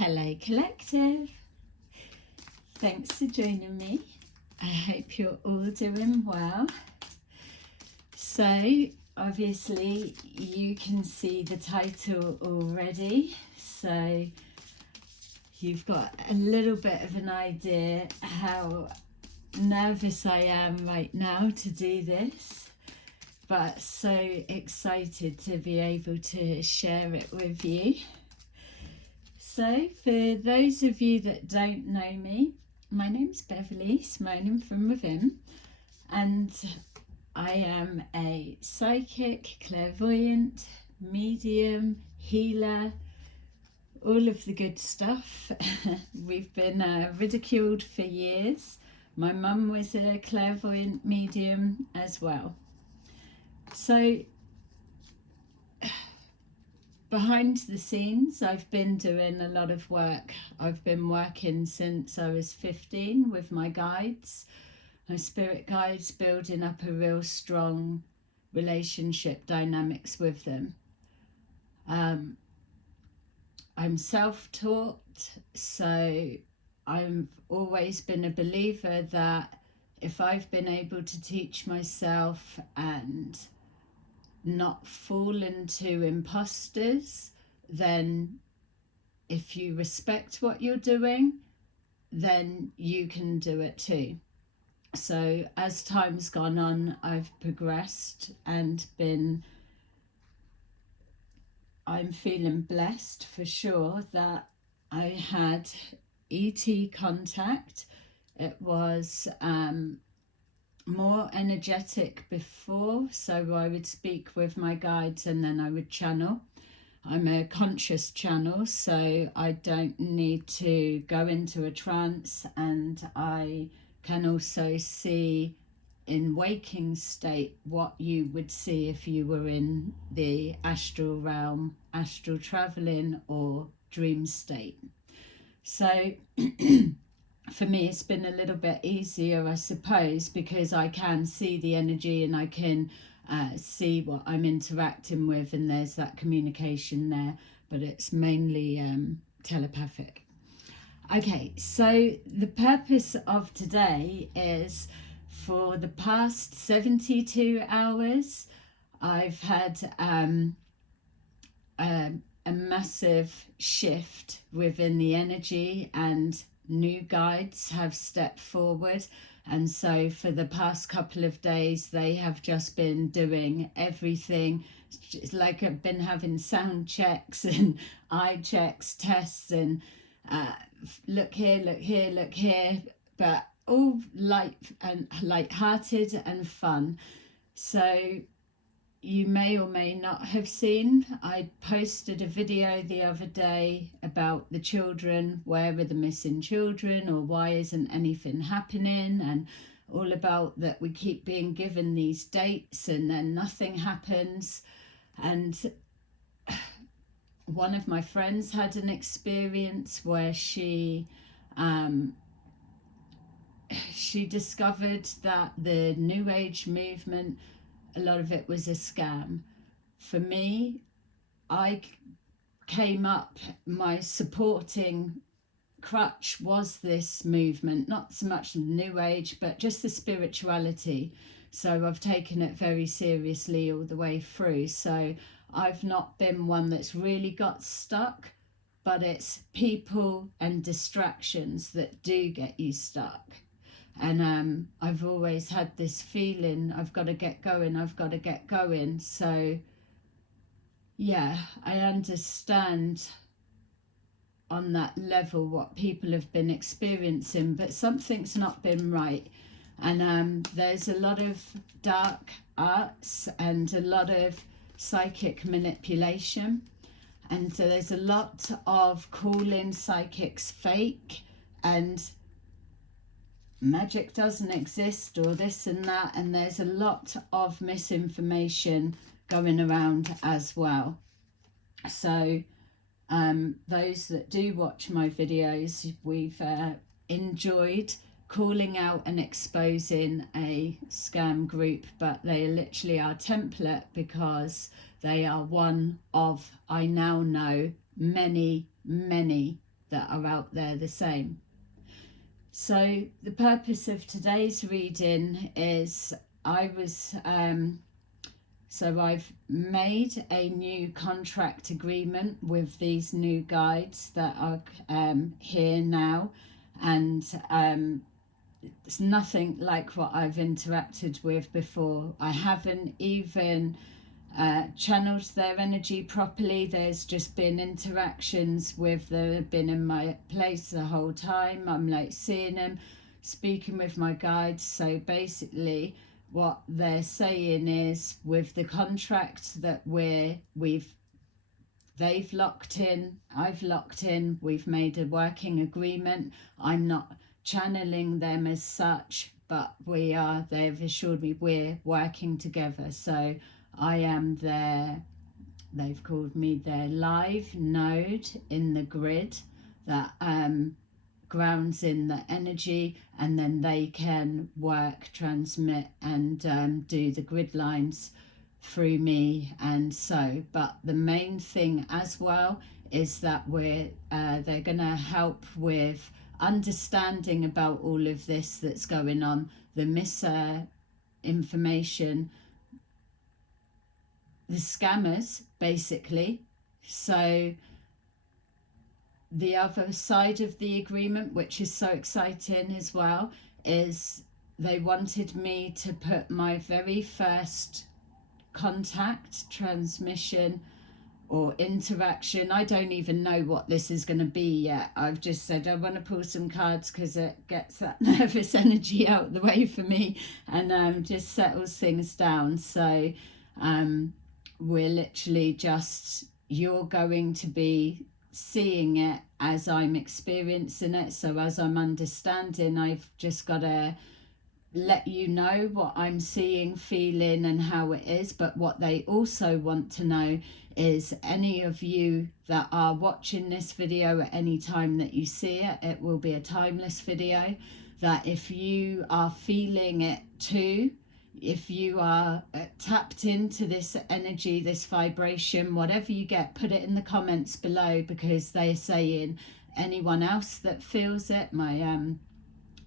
Hello Collective, thanks for joining me. I hope you're all doing well. So obviously you can see the title already, so you've got a little bit of an idea how nervous I am right now to do this, but so excited to be able to share it with you. So for those of you that don't know me, my name's Beverly, Smoning from Within, and I am a psychic, clairvoyant, medium, healer, all of the good stuff. We've been ridiculed for years. My mum was a clairvoyant medium as well. So behind the scenes, I've been doing a lot of work. I've been working since I was 15 with my guides, my spirit guides, building up a real strong relationship dynamics with them. I'm self-taught, so I've always been a believer that if I've been able to teach myself and not fall into imposters, then if you respect what you're doing, then you can do it too. So as time's gone on, I've progressed and I'm feeling blessed for sure that I had ET contact. It was more energetic before, so I would speak with my guides and then I would channel. I'm a conscious channel, so I don't need to go into a trance, and I can also see in waking state what you would see if you were in the astral realm, astral traveling or dream state. So for me, it's been a little bit easier, I suppose, because I can see the energy and I can see what I'm interacting with, and there's that communication there, but it's mainly telepathic. Okay, so the purpose of today is, for the past 72 hours, I've had a massive shift within the energy, and new guides have stepped forward. And so for the past couple of days, they have just been doing everything. It's like I've been having sound checks and eye checks, tests, and look here, look here, look here, but all light-hearted and fun. So you may or may not have seen, I posted a video the other day about the children. Where are the missing children, or why isn't anything happening, and all about that we keep being given these dates and then nothing happens. And one of my friends had an experience where she discovered that the New Age movement, a lot of it was a scam. For me, I came up, my supporting crutch was this movement, not so much the New Age, but just the spirituality. So I've taken it very seriously all the way through. So I've not been one that's really got stuck, but it's people and distractions that do get you stuck. And I've always had this feeling, I've got to get going, I've got to get going. So yeah, I understand on that level what people have been experiencing, but something's not been right. And there's a lot of dark arts and a lot of psychic manipulation. And so there's a lot of calling psychics fake, and magic doesn't exist, or this and that, and there's a lot of misinformation going around as well. So those that do watch my videos, we've enjoyed calling out and exposing a scam group, but they literally are template, because they are one of, I now know, many that are out there the same. So the purpose of today's reading is I've made a new contract agreement with these new guides that are here now, and it's nothing like what I've interacted with before. I haven't even channeled their energy properly. There's just been interactions with them. They've been in my place the whole time. I'm like seeing them, speaking with my guides. So basically what they're saying is, with the contract that they've locked in, I've locked in, we've made a working agreement. I'm not channeling them as such, but they've assured me we're working together. So I am they've called me their live node in the grid that grounds in the energy, and then they can work, transmit, and do the grid lines through me. And so, but the main thing as well is that they're going to help with understanding about all of this that's going on, the misinformation, the scammers, basically. So the other side of the agreement, which is so exciting as well, is they wanted me to put my very first contact, transmission, or interaction. I don't even know what this is going to be yet. I've just said I want to pull some cards because it gets that nervous energy out of the way for me, and just settles things down. So we're literally you're going to be seeing it as I'm experiencing it. So as I'm understanding, I've just got to let you know what I'm seeing, feeling, and how it is. But what they also want to know is, any of you that are watching this video at any time that you see it, it will be a timeless video, that if you are feeling it too, if you are tapped into this energy, this vibration, whatever you get, put it in the comments below, because they're saying anyone else that feels it, my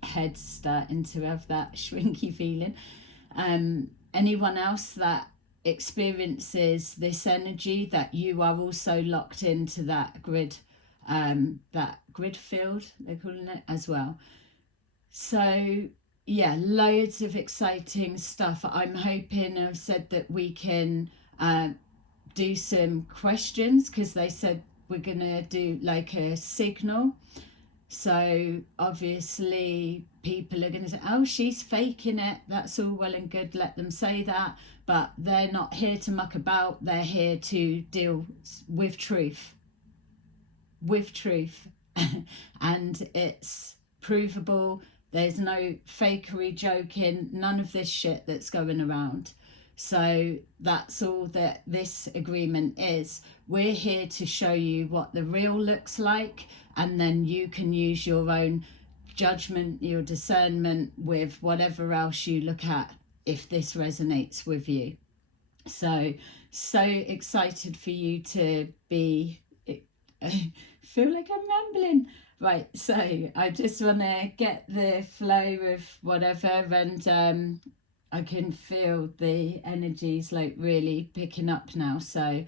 head's starting to have that shrinky feeling, anyone else that experiences this energy, that you are also locked into that grid field, they're calling it as well. So yeah, loads of exciting stuff. I'm hoping, I've said that we can do some questions, because they said we're gonna do like a signal. So obviously people are going to say, oh, she's faking it. That's all well and good, let them say that, but they're not here to muck about. They're here to deal with truth and it's provable. There's no fakery, joking, none of this shit that's going around. So that's all that this agreement is. We're here to show you what the real looks like, and then you can use your own judgment, your discernment with whatever else you look at, if this resonates with you. So excited for you to be, I feel like I'm rambling. Right, so I just want to get the flow of whatever, and I can feel the energies like really picking up now, so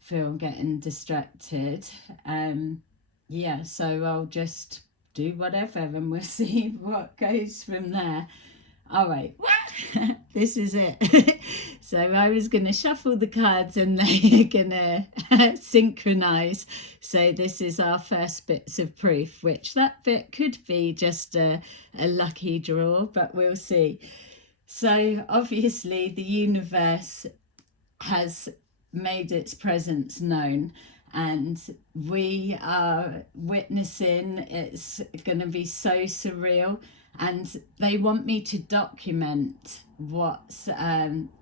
feel I'm getting distracted. Yeah, so I'll just do whatever and we'll see what goes from there. All right, this is it. So I was going to shuffle the cards and they're going to synchronize. So this is our first bits of proof, which that bit could be just a lucky draw, but we'll see. So obviously the universe has made its presence known, and we are witnessing. It's going to be so surreal, and they want me to document what's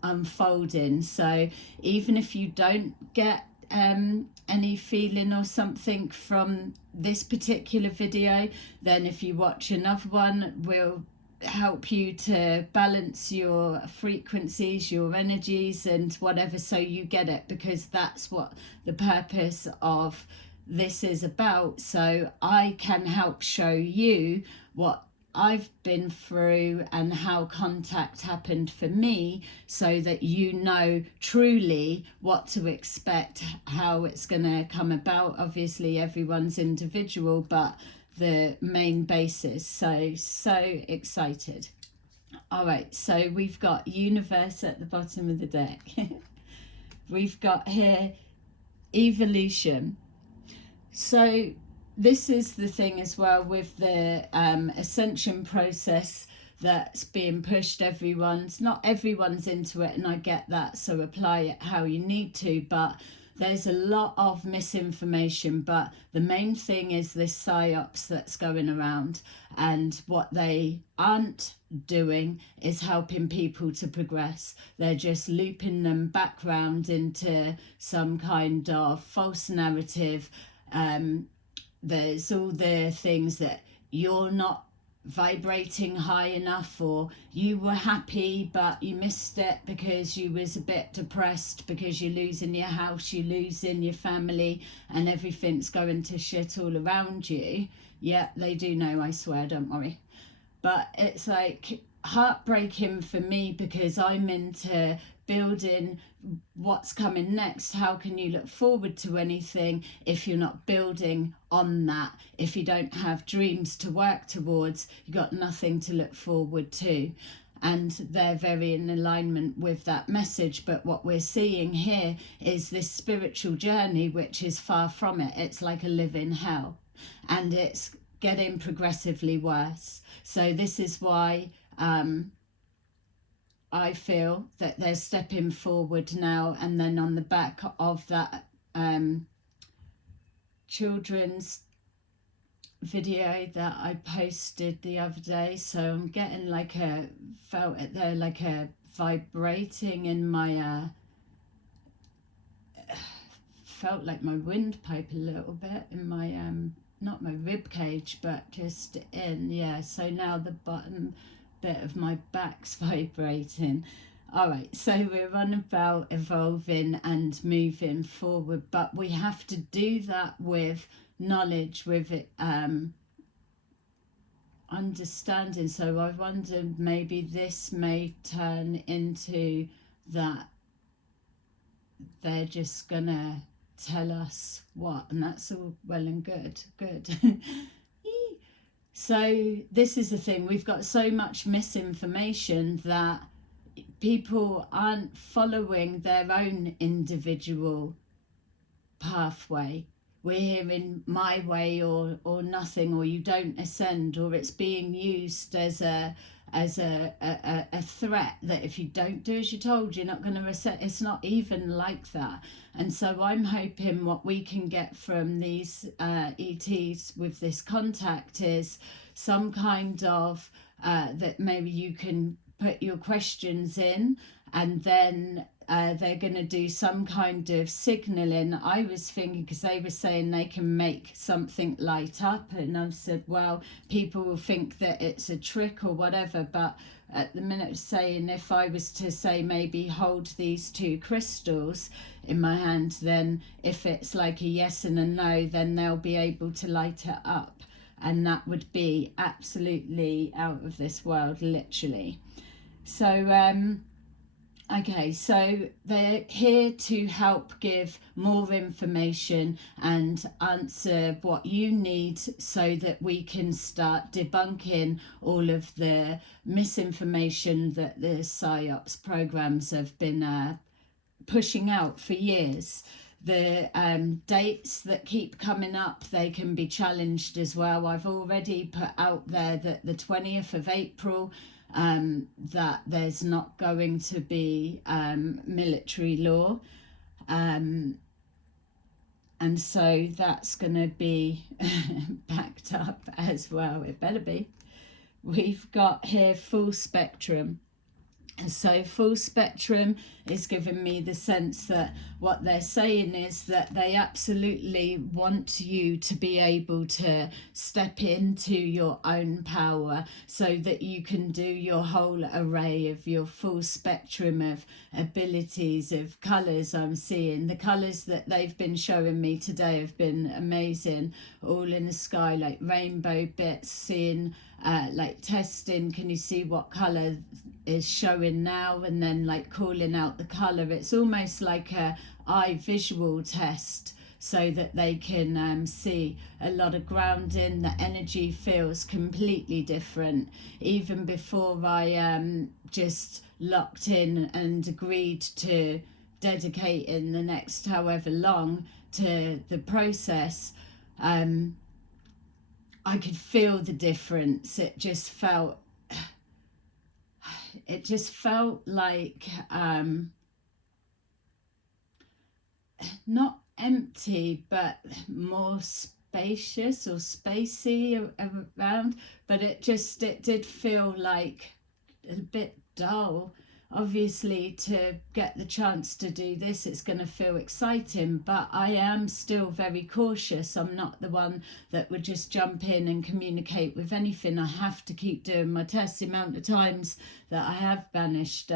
unfolding. So even if you don't get any feeling or something from this particular video, then if you watch another one, we'll help you to balance your frequencies, your energies, and whatever, so you get it, because that's what the purpose of this is about, so I can help show you what I've been through and how contact happened for me, so that you know truly what to expect, how it's going to come about. Obviously everyone's individual, but the main basis. So excited. All right, so we've got universe at the bottom of the deck. We've got here evolution. So this is the thing as well with the ascension process that's being pushed. Not everyone's into it, and I get that, so apply it how you need to, but there's a lot of misinformation. But the main thing is this psyops that's going around, and what they aren't doing is helping people to progress. They're just looping them back round into some kind of false narrative. There's all the things that you're not vibrating high enough, or you were happy but you missed it because you was a bit depressed because you're losing your house, you're losing your family, and everything's going to shit all around you. Yeah, they do know, I swear, don't worry. But it's like heartbreaking for me, because I'm into building what's coming next. How can you look forward to anything if you're not building on that? If you don't have dreams to work towards, you've got nothing to look forward to. And they're very in alignment with that message. But what we're seeing here is this spiritual journey, which is far from it. It's like a living hell, and it's getting progressively worse. So this is why I feel that they're stepping forward now. And then on the back of that children's video that I posted the other day, so I'm getting like felt it there, like a vibrating in my felt like my windpipe a little bit in my not my rib cage, but just in, yeah. So now the bottom bit of my back's vibrating. All right, so we're on about evolving and moving forward, but we have to do that with knowledge, with it, understanding. So I wonder, maybe this may turn into that they're just gonna tell us what, and that's all well and good. So this is the thing, we've got so much misinformation that people aren't following their own individual pathway. We're hearing my way or nothing, or you don't ascend, or it's being used as a threat that if you don't do as you're told, you're not going to ascend. It's not even like that. And so I'm hoping what we can get from these ETs with this contact is some kind of that maybe you can put your questions in, and then they're going to do some kind of signaling. I was thinking, because they were saying they can make something light up, and I've said, well, people will think that it's a trick or whatever, but at the minute saying, if I was to say maybe hold these two crystals in my hand, then if it's like a yes and a no, then they'll be able to light it up, and that would be absolutely out of this world, literally. So okay, so they're here to help give more information and answer what you need, so that we can start debunking all of the misinformation that the PSYOPs programs have been pushing out for years. The dates that keep coming up, they can be challenged as well. I've already put out there that the 20th of April, that there's not going to be military law, and so that's going to be backed up as well. It better be. We've got here full spectrum. And so full spectrum is giving me the sense that what they're saying is that they absolutely want you to be able to step into your own power so that you can do your whole array of your full spectrum of abilities, of colours. I'm seeing the colours that they've been showing me today have been amazing, all in the sky, like rainbow bits, seeing like testing, can you see what colour is showing now, and then like calling out the colour. It's almost like a eye visual test so that they can see a lot of grounding. The energy feels completely different. Even before I just locked in and agreed to dedicating the next however long to the process, I could feel the difference. It just felt like not empty but more spacious or spacey around, but it did feel like a bit dull. Obviously, to get the chance to do this, it's going to feel exciting, but I am still very cautious. I'm not the one that would just jump in and communicate with anything. I have to keep doing my tests. The amount of times that I have banished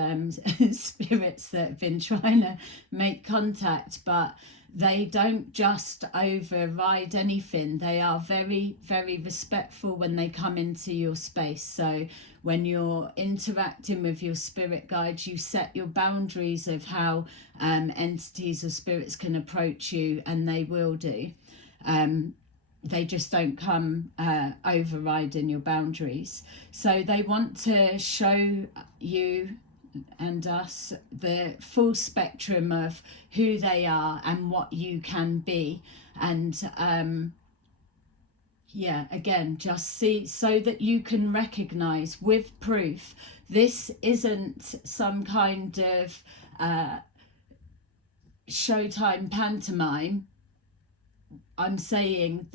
spirits that have been trying to make contact, but they don't just override anything. They are very, very respectful when they come into your space. So when you're interacting with your spirit guides, you set your boundaries of how entities or spirits can approach you, and they will do. They just don't come overriding your boundaries. So they want to show you and us the full spectrum of who they are and what you can be. And again, just see so that you can recognize with proof. This isn't some kind of Showtime pantomime. I'm saying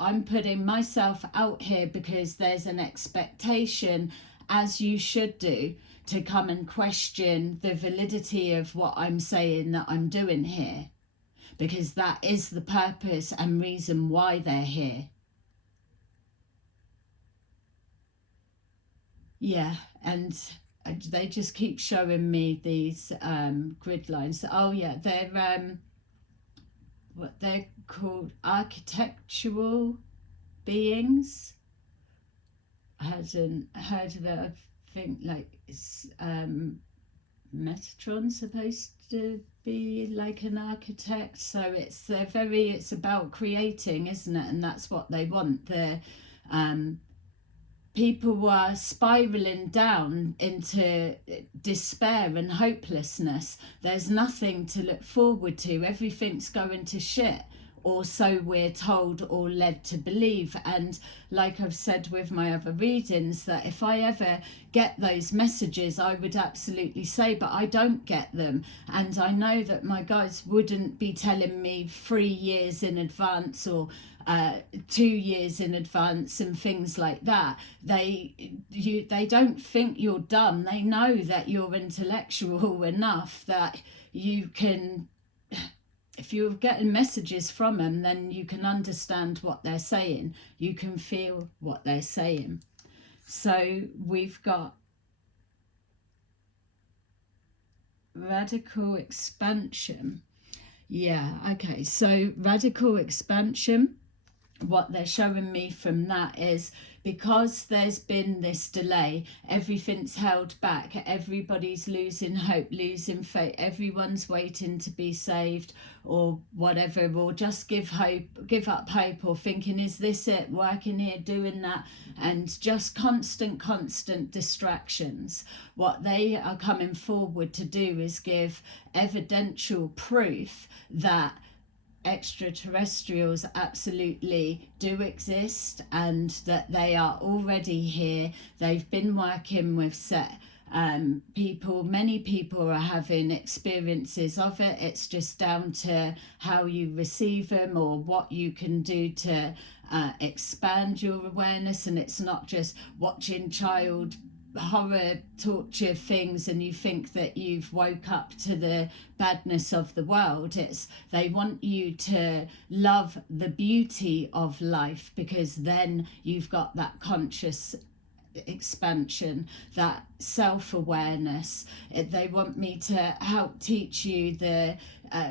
I'm putting myself out here because there's an expectation, as you should do, to come and question the validity of what I'm saying that I'm doing here, because that is the purpose and reason why they're here. Yeah, and they just keep showing me these grid lines. Oh yeah, they're what they're called, architectural beings. I hadn't heard of it. I think like it's Metatron supposed to be like an architect, so it's about creating, isn't it? And that's what they want. The people were spiraling down into despair and hopelessness. There's nothing to look forward to. Everything's going to shit, or so we're told or led to believe. And like I've said with my other readings, that if I ever get those messages, I would absolutely say, but I don't get them. And I know that my guides wouldn't be telling me 3 years in advance or 2 years in advance and things like that. They don't think you're dumb. They know that you're intellectual enough that you can, if you're getting messages from them, then you can understand what they're saying. You can feel what they're saying. So we've got radical expansion. Yeah, okay. So radical expansion, what they're showing me from that is, because there's been this delay, everything's held back, everybody's losing hope, losing faith, everyone's waiting to be saved or whatever, or just give up hope, or thinking, is this it, working here, doing that, and just constant distractions. What they are coming forward to do is give evidential proof that extraterrestrials absolutely do exist, and that they are already here. They've been working with set people. Many people are having experiences of it. It's just down to how you receive them or what you can do to expand your awareness. And it's not just watching child horror torture things and you think that you've woke up to the badness of the world. It's they want you to love the beauty of life, because then you've got that conscious expansion, that self-awareness. They want me to help teach you the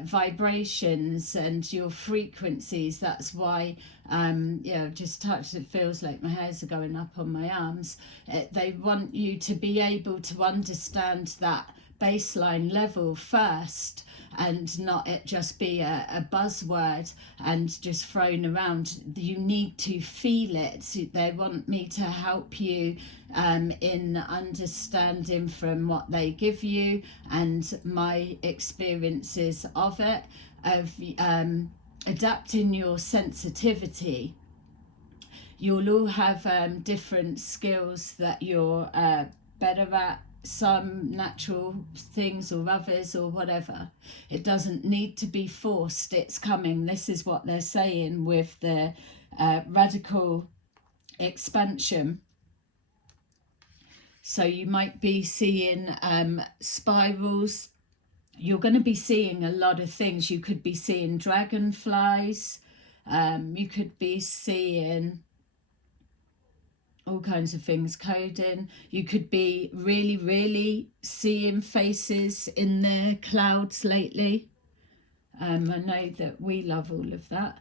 vibrations and your frequencies. That's why just touch, it feels like my hairs are going up on my arms. They want you to be able to understand that baseline level first, and not it just be a buzzword and just thrown around. You need to feel it. They want me to help you in understanding from what they give you and my experiences of it, of adapting your sensitivity. You'll all have different skills that you're better at, some natural things or others or whatever. It doesn't need to be forced, it's coming. This is what they're saying with the radical expansion. So you might be seeing spirals. You're going to be seeing a lot of things. You could be seeing dragonflies. You could be seeing all kinds of things, coding. You could be really seeing faces in the clouds lately. I know that we love all of that.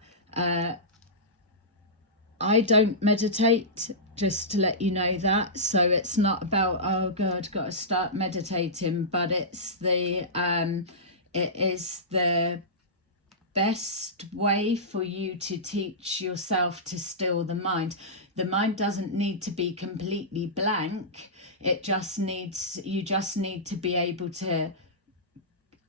I don't meditate, just to let you know that. So it's not about, oh God, got to start meditating, but it's the it is the best way for you to teach yourself to still the mind. The mind doesn't need to be completely blank. It just needs, you just need to be able to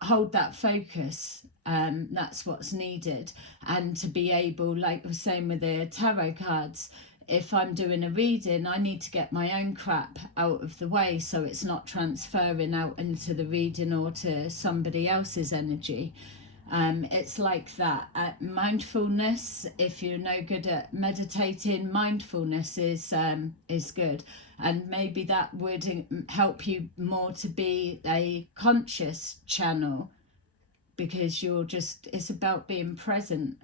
hold that focus. That's what's needed. And to be able, like I was saying with the tarot cards, if I'm doing a reading, I need to get my own crap out of the way so it's not transferring out into the reading or to somebody else's energy. It's like that. Mindfulness, if you're no good at meditating, mindfulness is good. And maybe that would help you more to be a conscious channel, because you're just, it's about being present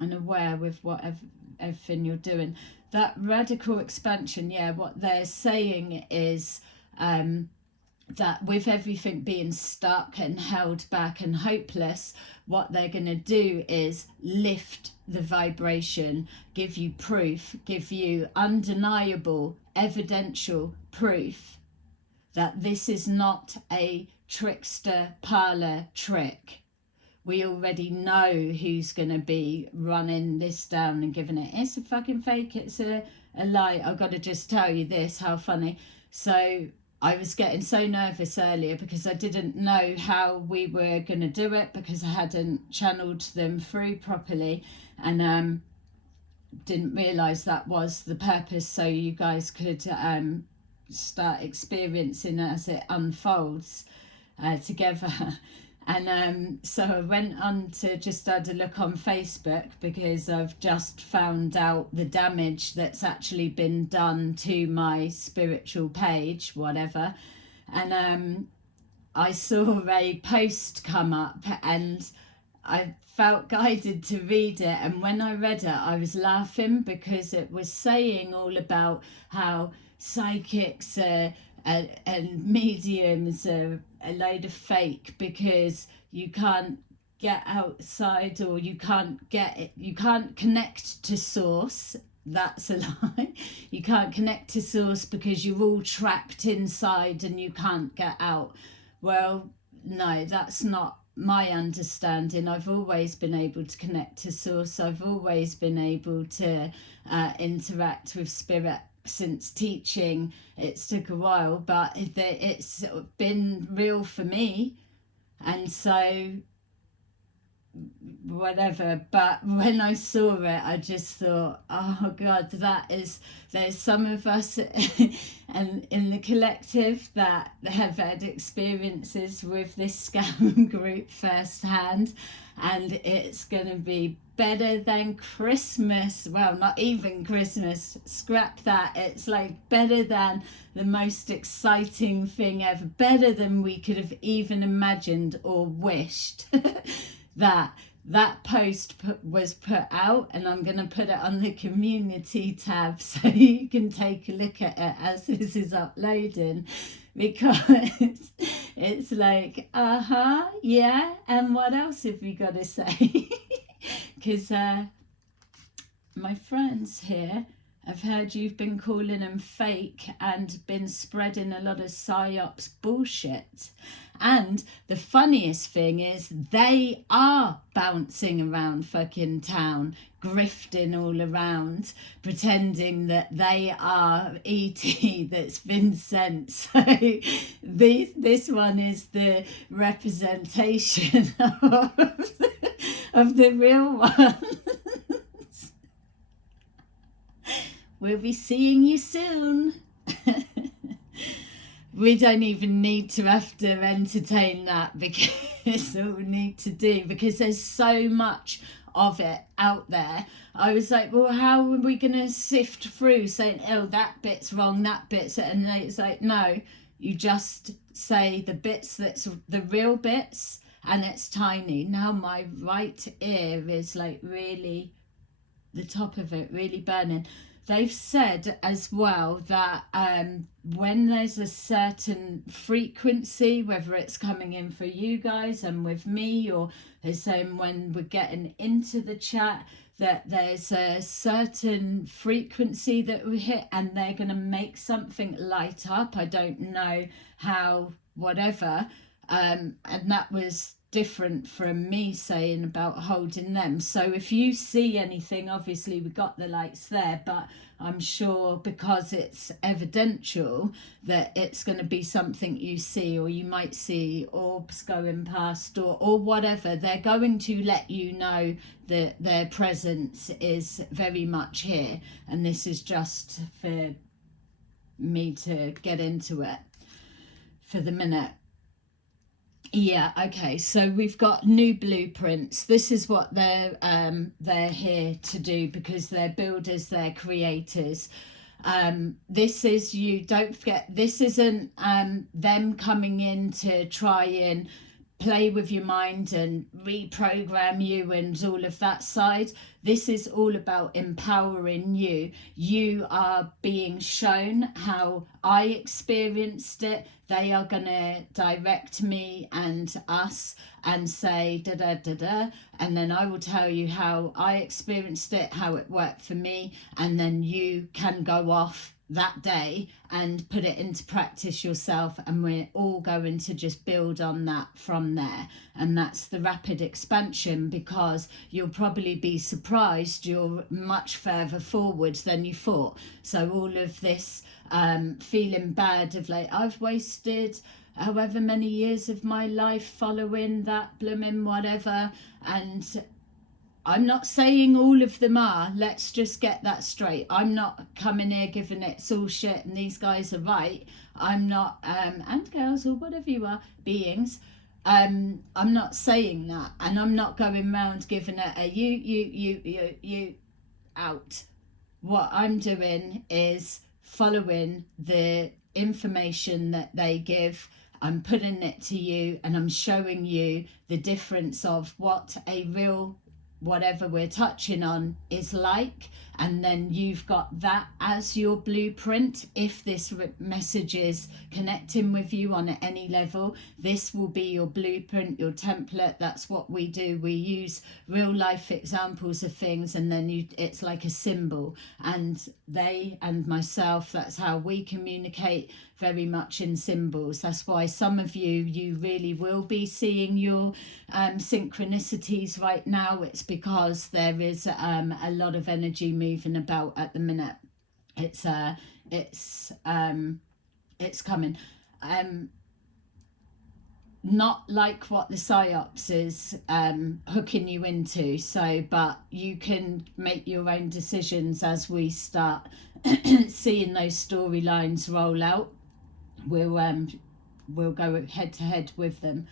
and aware with whatever everything you're doing. That radical expansion, yeah, what they're saying is that with everything being stuck and held back and hopeless, what they're going to do is lift the vibration, give you proof, give you undeniable, evidential proof that this is not a trickster parlor trick. We already know who's going to be running this down and giving it, it's a fucking fake, it's a lie. I've got to just tell you this, how funny. So I was getting so nervous earlier because I didn't know how we were going to do it, because I hadn't channeled them through properly, and didn't realise that was the purpose, so you guys could start experiencing as it unfolds together. And so I went on to just had a look on Facebook, because I've just found out the damage that's actually been done to my spiritual page, whatever. And I saw a post come up and I felt guided to read it. And when I read it, I was laughing, because it was saying all about how psychics and mediums are a load of fake, because you can't get outside, or you can't get it, you can't connect to source. That's a lie. You can't connect to source because you're all trapped inside and you can't get out. Well, no, that's not my understanding. I've always been able to connect to source. I've always been able to interact with spirit since teaching. It took a while, but it's been real for me. And so whatever. But when I saw it, I just thought, oh God, there's some of us and in the collective that have had experiences with this scam group firsthand, and it's going to be better than Christmas. Well, not even Christmas, scrap that. It's like better than the most exciting thing ever, better than we could have even imagined or wished. that post was put out, and I'm going to put it on the community tab so you can take a look at it as this is uploading, because it's like, yeah, and what else have we got to say? Because my friends here, I've heard you've been calling them fake and been spreading a lot of psyops bullshit. And the funniest thing is they are bouncing around fucking town, grifting all around, pretending that they are ET that's been sent. So this one is the representation of the real one. We'll be seeing you soon. We don't even need to have to entertain that, because it's all we need to do, because there's so much of it out there. I was like, well, how are we going to sift through saying, oh, that bit's wrong, that bit's, and it's like, no, you just say the bits that's the real bits, and it's tiny. Now my right ear is like really, the top of it really burning. They've said as well that when there's a certain frequency, whether it's coming in for you guys and with me, or they're saying when we're getting into the chat, that there's a certain frequency that we hit and they're going to make something light up. I don't know how, whatever. And that was different from me saying about holding them. So if you see anything, obviously we got the lights there, but I'm sure because it's evidential that it's going to be something you see, or you might see orbs going past, or whatever. They're going to let you know that their presence is very much here, and this is just for me to get into it for the minute. Yeah, okay, so we've got new blueprints. This is what they're here to do, because they're builders, they're creators. This is, you don't forget, this isn't them coming in to try and play with your mind and reprogram you and all of that side. This is all about empowering you. You are being shown how I experienced it. They are going to direct me and us and say da da da da, and then I will tell you how I experienced it, how it worked for me, and then you can go off that day and put it into practice yourself, and we're all going to just build on that from there. And that's the rapid expansion, because you'll probably be surprised you're much further forward than you thought. So all of this feeling bad of like, I've wasted however many years of my life following that blooming whatever, and I'm not saying all of them are, let's just get that straight. I'm not coming here giving it's all shit and these guys are right. I'm not, and girls or whatever you are, beings. I'm not saying that, and I'm not going around giving it a you out. What I'm doing is following the information that they give. I'm putting it to you, and I'm showing you the difference of what a real whatever we're touching on is like, and then you've got that as your blueprint. If this message is connecting with you on any level, this will be your blueprint, your template. That's what we do. We use real life examples of things, and then it's like a symbol, and they and myself, that's how we communicate, very much in symbols. That's why some of you really will be seeing your synchronicities right now. It's because there is a lot of energy moving about at the minute. It's coming. not like what the psyops is hooking you into. So, but you can make your own decisions as we start seeing those storylines roll out. We'll go head to head with them.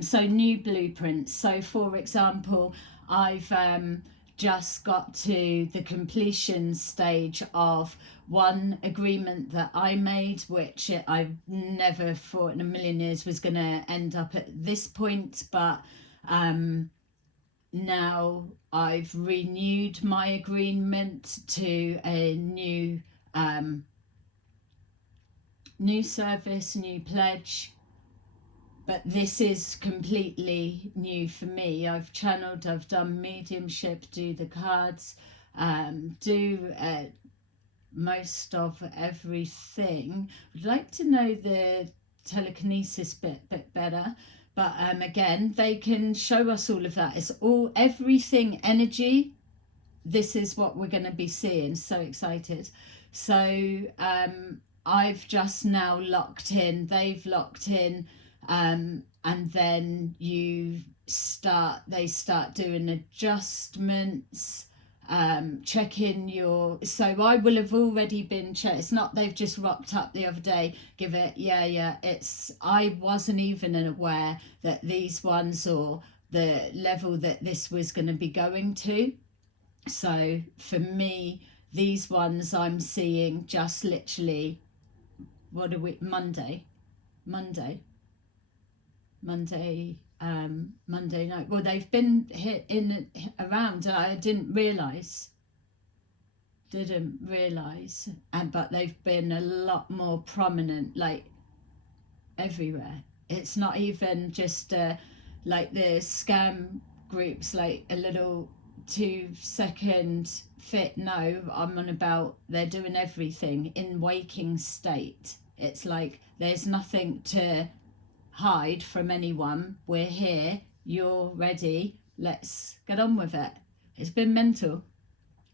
So new blueprints. So for example, I've just got to the completion stage of one agreement that I made, which I never thought in a million years was going to end up at this point, but now I've renewed my agreement to a new service, new pledge. But this is completely new for me. I've channeled, I've done mediumship, do the cards, do most of everything. I'd like to know the telekinesis bit better. But again, they can show us all of that. It's all, everything energy. This is what we're going to be seeing. So excited. So I've just now locked in. They've locked in. And then they start doing adjustments, checking your, so I will have already been checked. It's not they've just rocked up the other day, give it, it's, I wasn't even aware that these ones, or the level that this was going to be going to. So for me, these ones I'm seeing just literally, what are we, Monday night. Well, they've been hit in around. I didn't realise, but they've been a lot more prominent, like everywhere. It's not even just like the scam groups, like a little 2-second fit. No, I'm on about they're doing everything in waking state. It's like there's nothing to hide from anyone. We're here, you're ready, let's get on with it. It's been mental,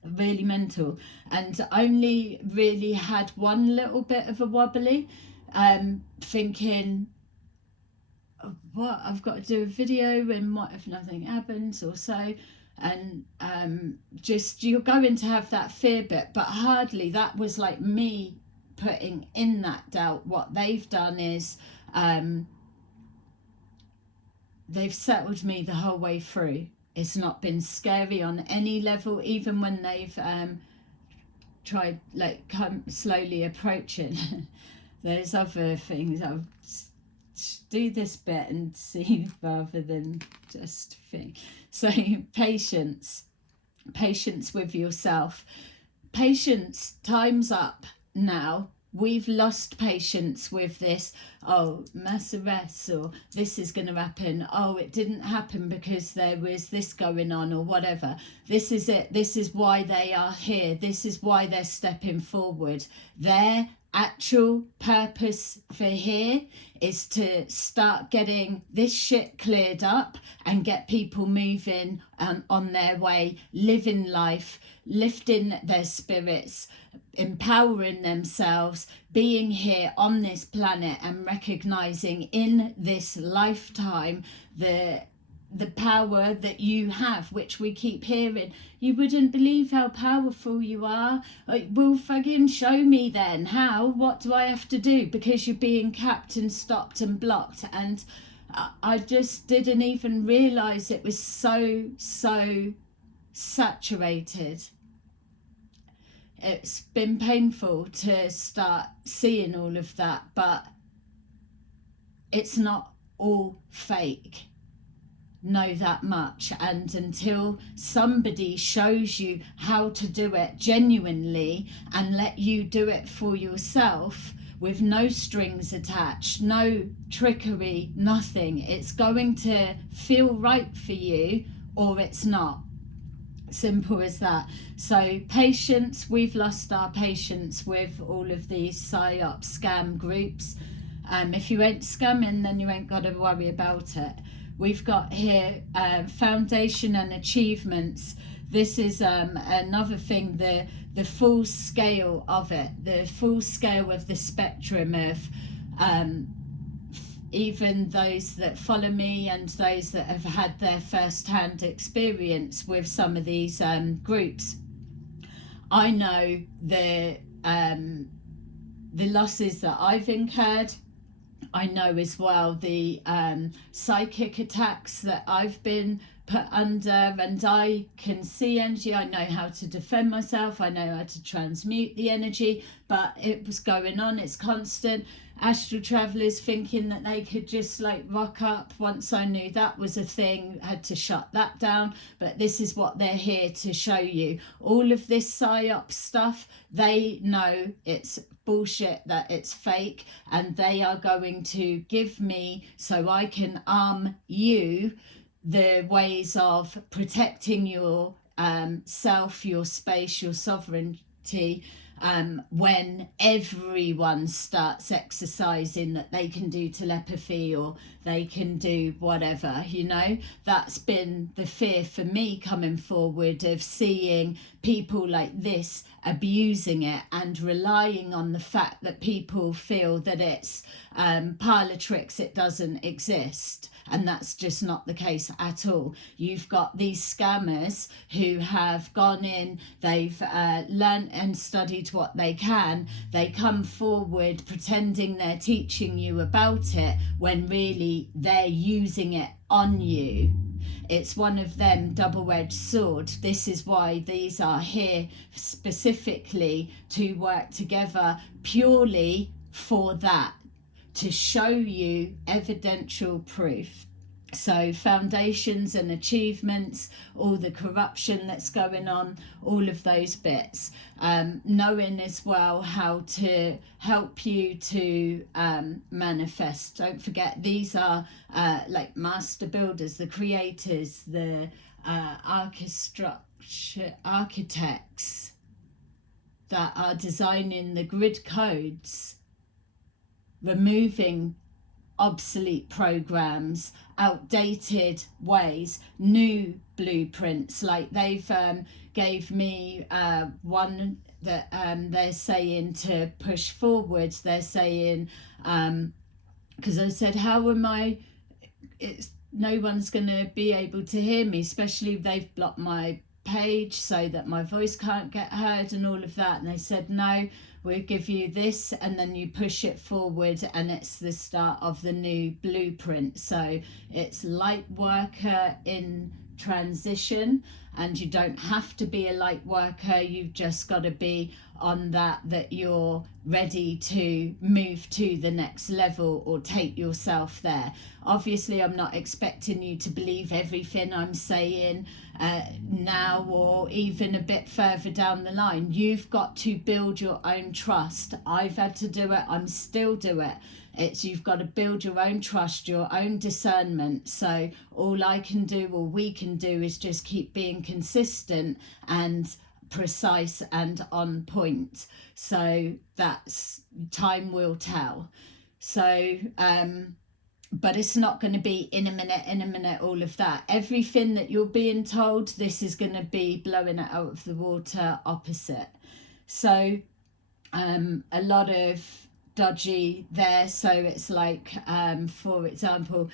really mental, and only really had one little bit of a wobbly, thinking, what, I've got to do a video, and what if nothing happens or so, and just, you're going to have that fear bit, but hardly. That was like me putting in that doubt. What they've done is they've settled me the whole way through. It's not been scary on any level, even when they've tried, like, come slowly approaching. There's other things. I'll do this bit and see rather than just think. So patience with yourself. Patience, time's up now. We've lost patience with this, oh, mass arrests, or this is going to happen, oh, it didn't happen because there was this going on, or whatever. This is it. This is why they are here. This is why they're stepping forward. Their actual purpose for here is to start getting this shit cleared up and get people moving on their way, living life, lifting their spirits, empowering themselves, being here on this planet, and recognizing in this lifetime the power that you have, which we keep hearing. You wouldn't believe how powerful you are. Well, fucking show me then. How? What do I have to do? Because you're being capped and stopped and blocked. And I just didn't even realize it was so saturated. It's been painful to start seeing all of that, but it's not all fake. Know that much. And until somebody shows you how to do it genuinely and let you do it for yourself with no strings attached, no trickery, nothing, it's going to feel right for you or it's not. Simple as that. So patience, we've lost our patience with all of these psyop scam groups. If you ain't scamming, then you ain't got to worry about it. We've got here foundation and achievements. This is another thing, the full scale of it, the full scale of the spectrum of even those that follow me and those that have had their first-hand experience with some of these groups, I know the losses that I've incurred. I know as well the psychic attacks that I've been put under, and I can see energy. I know how to defend myself. I know how to transmute the energy, but it was going on. It's constant. Astral travelers thinking that they could just like rock up. Once I knew that was a thing, had to shut that down. But this is what they're here to show you. All of this psyop stuff, they know it's bullshit, that it's fake, and they are going to give me, so I can arm you, the ways of protecting your self, your space, your sovereignty, when everyone starts exercising that they can do telepathy or they can do whatever, you know. That's been the fear for me coming forward, of seeing people like this abusing it and relying on the fact that people feel that it's parlor tricks, it doesn't exist. And that's just not the case at all. You've got these scammers who have gone in, they've learnt and studied what they can. They come forward pretending they're teaching you about it when really they're using it on you. It's one of them double-edged sword. This is why these are here specifically to work together purely for that, to show you evidential proof. So foundations and achievements, all the corruption that's going on, all of those bits, knowing as well how to help you to manifest. Don't forget, these are like master builders, the creators, the architects that are designing the grid codes, removing obsolete programs, outdated ways, new blueprints. Like they've gave me one that they're saying to push forward. They're saying, because I said, how am I, no one's going to be able to hear me, especially if they've blocked my page so that my voice can't get heard and all of that. And they said, no, we'll give you this, and then you push it forward, and it's the start of the new blueprint. So it's light worker in transition, and you don't have to be a light worker. You've just got to be on that you're ready to move to the next level or take yourself there. Obviously, I'm not expecting you to believe everything I'm saying now or even a bit further down the line. You've got to build your own trust. I've had to do it. I'm still doing it. It's, you've got to build your own trust, your own discernment. So all I can do, or we can do, is just keep being consistent and precise and on point. So that's, time will tell. So but it's not going to be in a minute, all of that. Everything that you're being told, this is going to be blowing it out of the water opposite. So a lot of dodgy there. So it's like, for example,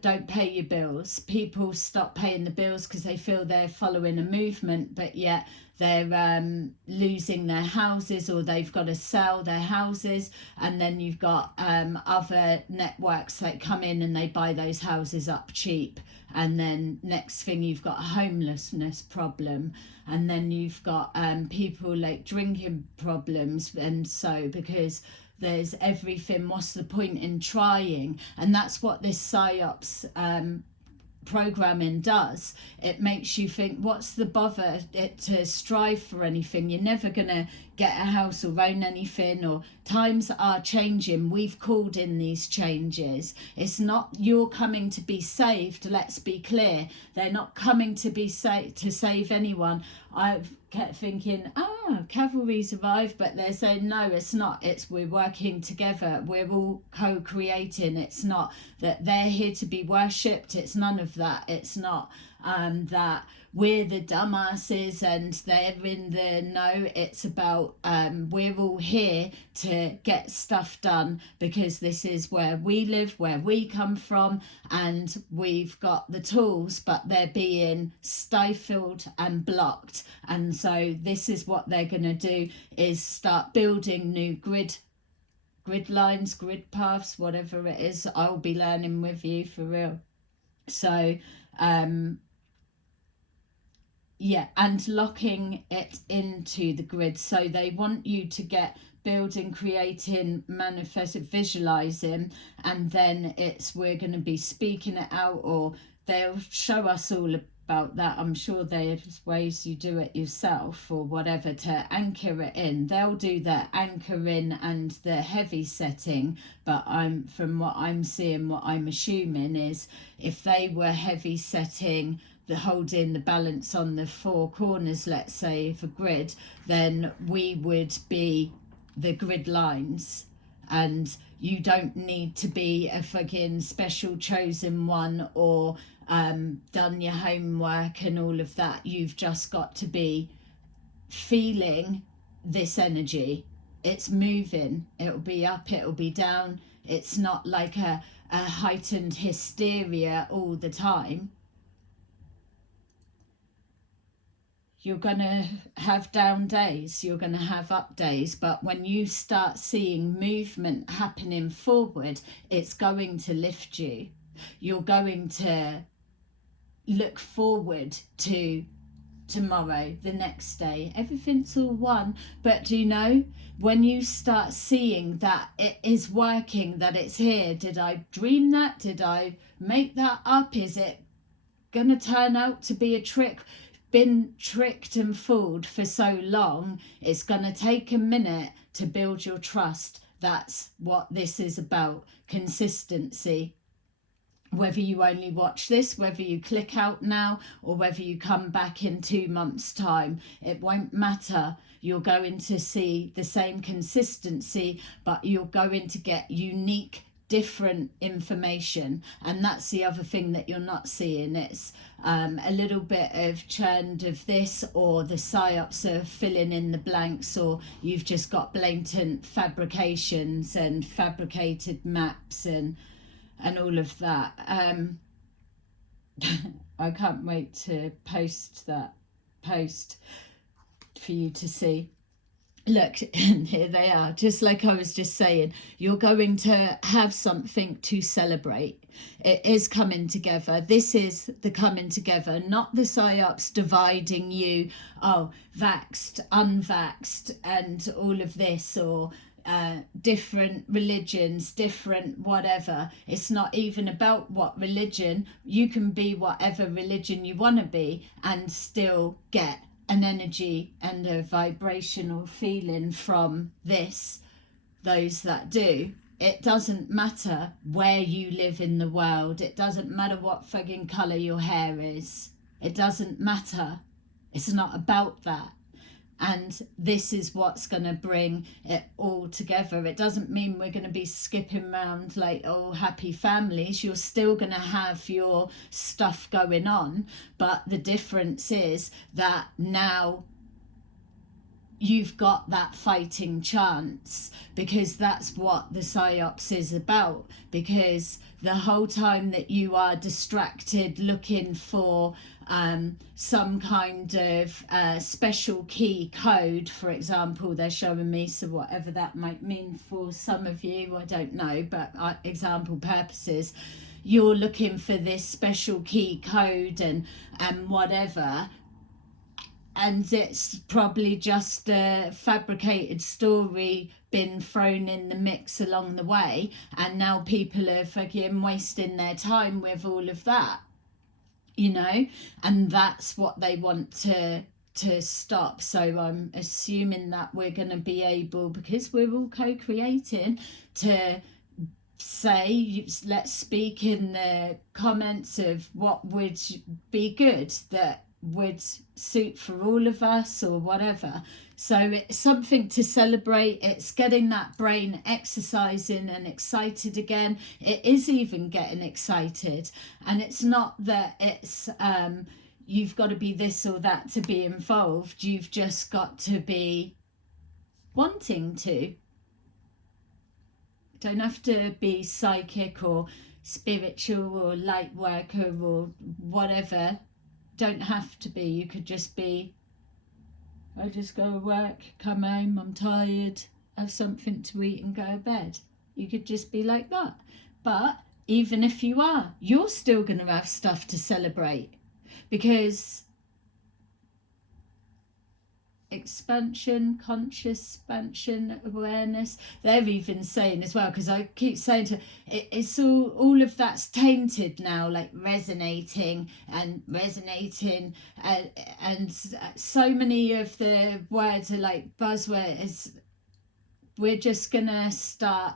don't pay your bills. People stop paying the bills because they feel they're following a movement, but yet they're losing their houses, or they've got to sell their houses. And then you've got other networks that come in and they buy those houses up cheap. And then next thing, you've got a homelessness problem. And then you've got people like drinking problems. And so because there's everything, what's the point in trying? And that's what this PSYOPs programming does. It makes you think, what's the bother to strive for anything? You're never gonna get a house or own anything, or times are changing. We've called in these changes. It's not you're coming to be saved. Let's be clear, they're not coming to be to save anyone. I've kept thinking, cavalry's arrived, but they're saying no, it's not. It's we're working together, we're all co-creating. It's not that they're here to be worshipped. It's none of that. It's not that we're the dumbasses and they're in the no. It's about we're all here to get stuff done because this is where we live, where we come from, and we've got the tools, but they're being stifled and blocked. And so this is what they're going to do, is start building new grid lines, grid paths, whatever it is. I'll be learning with you for real. So yeah, and locking it into the grid. So they want you to get building, creating, manifesting, visualizing, and then we're going to be speaking it out, or they'll show us all about that. I'm sure there's ways you do it yourself or whatever to anchor it in. They'll do the anchoring and the heavy setting, but from what I'm seeing, what I'm assuming is if they were heavy setting, the holding the balance on the four corners, let's say, of a grid, then we would be the grid lines. And you don't need to be a fucking special chosen one or done your homework and all of that. You've just got to be feeling this energy. It's moving. It'll be up, it'll be down. It's not like a heightened hysteria all the time. You're going to have down days, you're going to have up days, but when you start seeing movement happening forward, it's going to lift you. You're going to look forward to tomorrow, the next day. Everything's all one. But do you know, when you start seeing that it is working, that it's here, did I dream that? Did I make that up? Is it going to turn out to be a trick? Been tricked and fooled for so long, it's going to take a minute to build your trust. That's what this is about. Consistency. Whether you only watch this, whether you click out now, or whether you come back in 2 months' time, it won't matter. You're going to see the same consistency, but you're going to get unique, different information. And that's the other thing that you're not seeing. It's a little bit of churned of this, or the psyops are filling in the blanks, or you've just got blatant fabrications and fabricated maps and all of that. I can't wait to post that post for you to see. Look, here they are. Just like I was just saying, you're going to have something to celebrate. It is coming together. This is the coming together, not the psyops dividing you. Oh, vaxxed, unvaxxed, and all of this, or different religions, different whatever. It's not even about what religion. You can be whatever religion you want to be and still get an energy and a vibrational feeling from this. Those that do, it doesn't matter where you live in the world. It doesn't matter what fucking colour your hair is. It doesn't matter. It's not about that. And this is what's going to bring it all together. It doesn't mean we're going to be skipping around like all happy families. You're still going to have your stuff going on. But the difference is that now you've got that fighting chance, because that's what the psyops is about. Because the whole time that you are distracted looking for some kind of special key code, for example, they're showing me, so whatever that might mean for some of you, I don't know, but example purposes, you're looking for this special key code and whatever, and it's probably just a fabricated story been thrown in the mix along the way, and now people are fucking wasting their time with all of that, you know, and that's what they want to stop. So I'm assuming that we're going to be able, because we're all co-creating, to say, let's speak in the comments of what would be good, that would suit for all of us or whatever. So it's something to celebrate. It's getting that brain exercising and excited again. It is even getting excited, and it's not that it's you've got to be this or that to be involved. You've just got to be wanting to. Don't have to be psychic or spiritual or light worker or whatever. Don't have to be. You could just be, I just go to work, come home, I'm tired, have something to eat and go to bed. You could just be like that. But even if you are, you're still going to have stuff to celebrate, because expansion, conscious expansion, awareness, they're even saying as well, because I keep saying to it's all of that's tainted now, like resonating and so many of the words are like buzzwords. We're just gonna start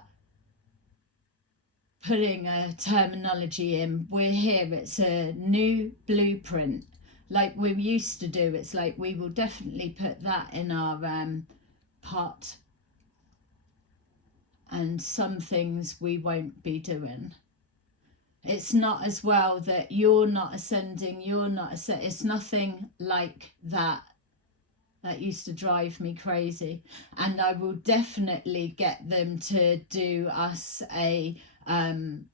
putting a terminology in. We're here, it's a new blueprint like we used to do. It's like we will definitely put that in our pot, and some things we won't be doing. It's not as well that you're not ascending, it's nothing like that. That used to drive me crazy, and I will definitely get them to do us a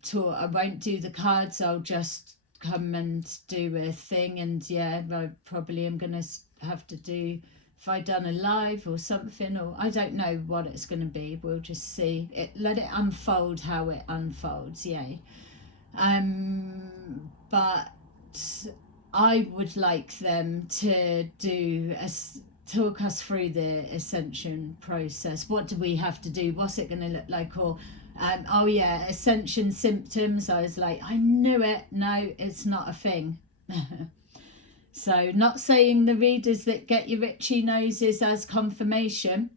tour. I won't do the cards, I'll just come and do a thing, and yeah, I probably am going to have to do, if I done a live or something, or I don't know what it's going to be. We'll just see it, let it unfold how it unfolds. Yay. But I would like them to do talk us through the ascension process. What do we have to do? What's it going to look like? Or oh yeah, ascension symptoms. I was like, I knew it. No, it's not a thing. So not saying the readers that get your itchy noses as confirmation.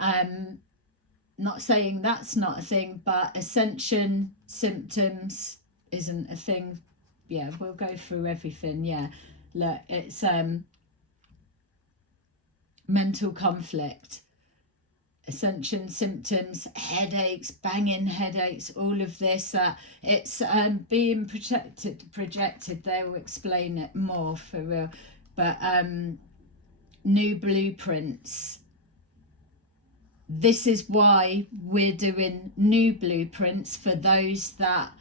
Not saying that's not a thing, but ascension symptoms isn't a thing. Yeah, we'll go through everything. Yeah, look, it's mental conflict, ascension symptoms, headaches, banging headaches, all of this. It's being projected. They will explain it more for real. But new blueprints. This is why we're doing new blueprints for those that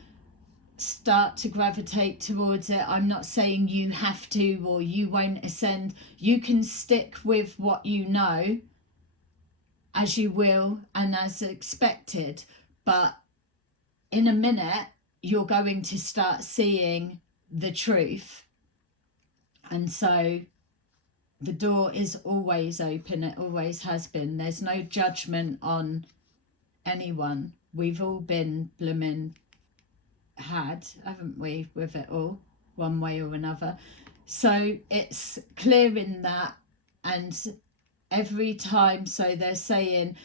start to gravitate towards it. I'm not saying you have to or you won't ascend. You can stick with what you know as you will and as expected, but in a minute you're going to start seeing the truth. And so the door is always open. It always has been. There's no judgment on anyone. We've all been blooming had, haven't we, with it all, one way or another. So it's clearing that, and every time, so they're saying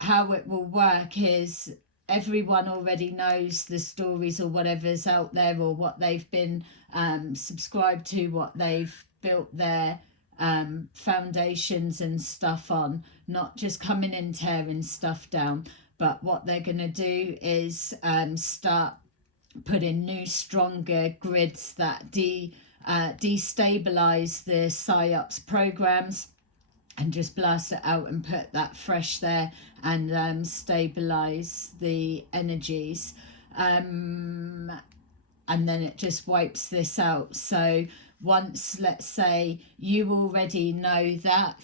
how it will work is everyone already knows the stories or whatever's out there, or what they've been subscribed to, what they've built their foundations and stuff on, not just coming in tearing stuff down. But what they're going to do is start putting new, stronger grids that destabilize the PSYOPs programs, and just blast it out and put that fresh there, and stabilize the energies. And then it just wipes this out. So once, let's say, you already know that,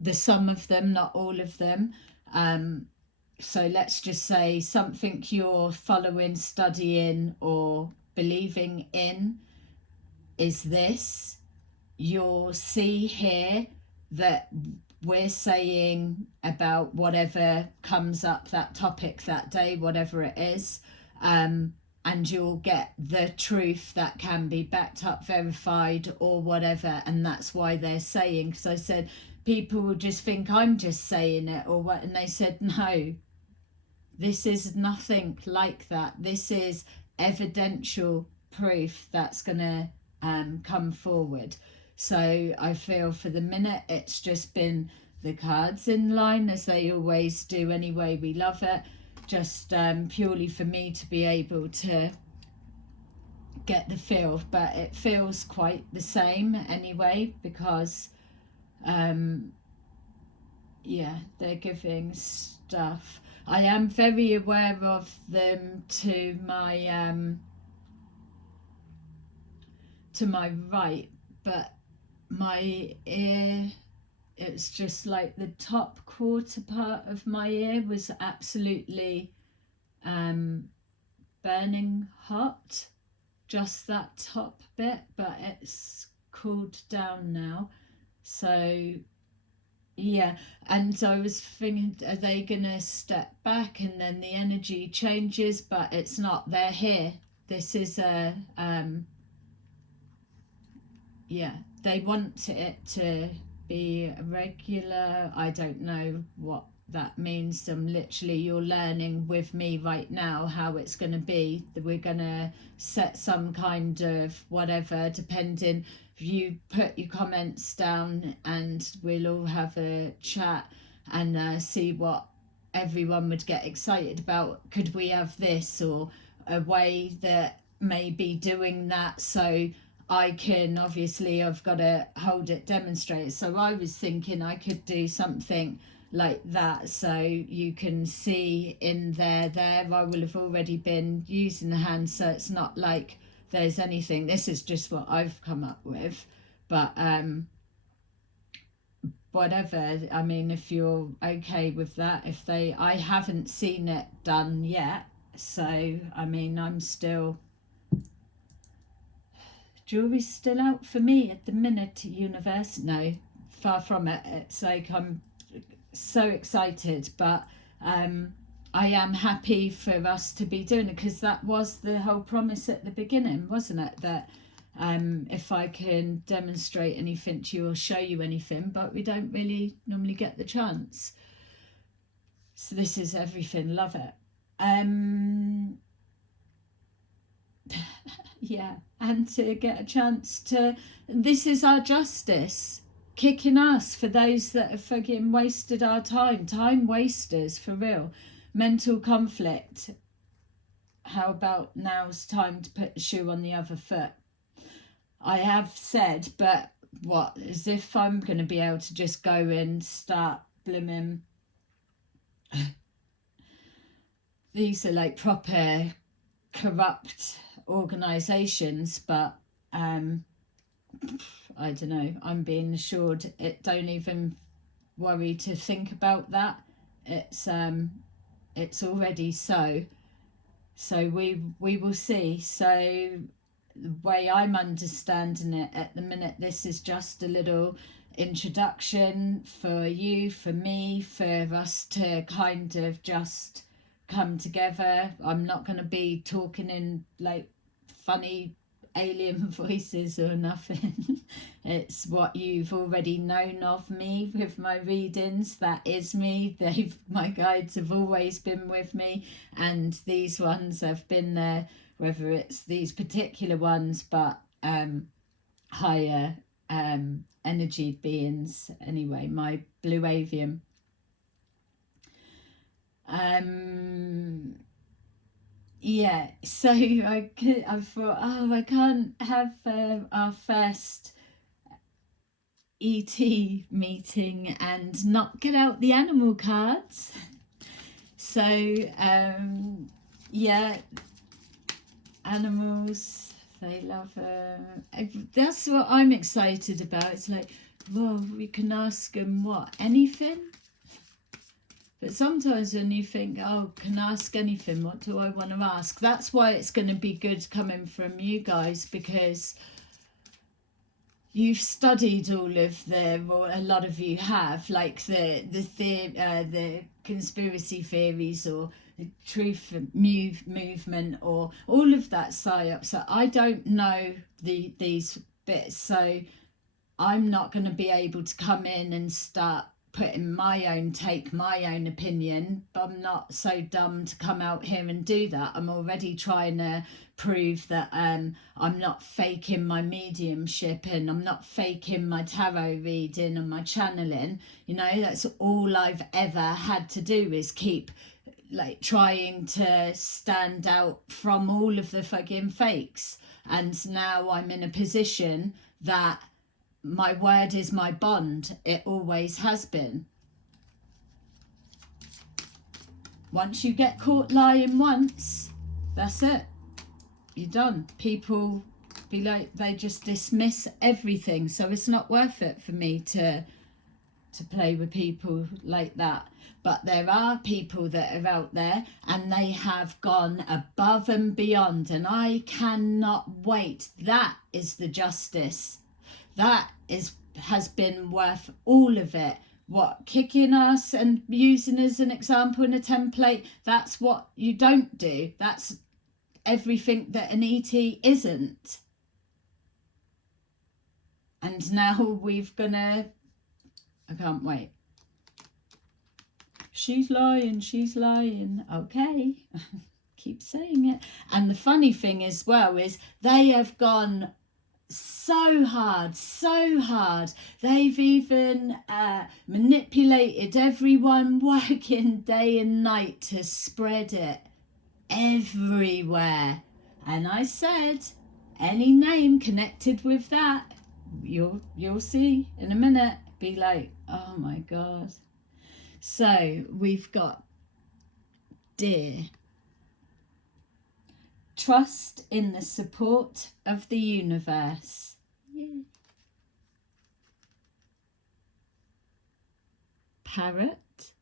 the sum of them, not all of them, so let's just say something you're following, studying, or believing in is this. You'll see here that we're saying about whatever comes up, that topic that day, whatever it is, and you'll get the truth that can be backed up, verified, or whatever. And that's why they're saying, because I said people will just think I'm just saying it or what, and they said no, this is nothing like that. This is evidential proof that's going to come forward. So I feel for the minute it's just been the cards in line, as they always do anyway. We love it, just purely for me to be able to get the feel, but it feels quite the same anyway, because yeah, they're giving stuff. I am very aware of them to my right, but my ear, it's just like the top quarter part of my ear was absolutely burning hot, just that top bit, but it's cooled down now. So yeah, and so I was thinking, are they gonna step back and then the energy changes? But it's not, they're here. This is a yeah, they want it to be regular. I don't know what that means. Literally, you're learning with me right now how it's going to be. We're going to set some kind of whatever, depending. You put your comments down and we'll all have a chat and see what everyone would get excited about. Could we have this, or a way that may be doing that? So I can, obviously I've got to hold it, demonstrate it. So I was thinking I could do something like that, so you can see in there I will have already been using the hand, so it's not like there's anything. This is just what I've come up with, but whatever. I mean, if you're okay with that, I haven't seen it done yet, so I mean, I'm still, jewelry's still out for me at the minute, universe. No, far from it. It's like I'm so excited, but I am happy for us to be doing it, because that was the whole promise at the beginning, wasn't it? That if I can demonstrate anything to you or show you anything, but we don't really normally get the chance. So this is everything. Love it. Yeah, and to get a chance to, this is our justice kicking us for those that have fucking wasted our time wasters, for real. Mental conflict. How about now's time to put the shoe on the other foot? I have said, but what, as if I'm going to be able to just go and start blooming. These are like proper corrupt organisations, but I don't know, I'm being assured it, don't even worry to think about that. It's already so we will see. So the way I'm understanding it at the minute, this is just a little introduction for you, for me, for us to kind of just come together. I'm not going to be talking in like funny alien voices or nothing. It's what you've already known of me with my readings. That is me. My guides have always been with me, and these ones have been there, whether it's these particular ones, but higher energy beings anyway. My blue avian. Yeah, so I thought, oh, I can't have our first ET meeting and not get out the animal cards. So yeah, animals, they love that's what I'm excited about. It's like, well, we can ask them what, anything. But sometimes when you think, oh, can I ask anything? What do I want to ask? That's why it's going to be good coming from you guys, because you've studied all of or a lot of you have, like the conspiracy theories, or the truth movement, or all of that psyop. So I don't know these bits, so I'm not going to be able to come in and start putting my own take, my own opinion, but I'm not so dumb to come out here and do that. I'm already trying to prove that I'm not faking my mediumship, and I'm not faking my tarot reading and my channeling. You know, that's all I've ever had to do, is keep like trying to stand out from all of the fucking fakes. And now I'm in a position that my word is my bond. It always has been. Once you get caught lying once, that's it. You're done. People be like, they just dismiss everything. So it's not worth it for me to play with people like that. But there are people that are out there, and they have gone above and beyond, and I cannot wait. That is the justice. That has been worth all of it. What, kicking us and using as an example and a template, that's what you don't do. That's everything that an ET isn't. And now we've gonna, I can't wait. She's lying, she's lying. Okay, keep saying it. And the funny thing as well is they have gone so hard, so hard. They've even manipulated everyone, working day and night to spread it everywhere. And I said, any name connected with that, you'll see in a minute. Be like, oh my God. So we've got dear. Trust in the support of the universe. Yeah. Parrot.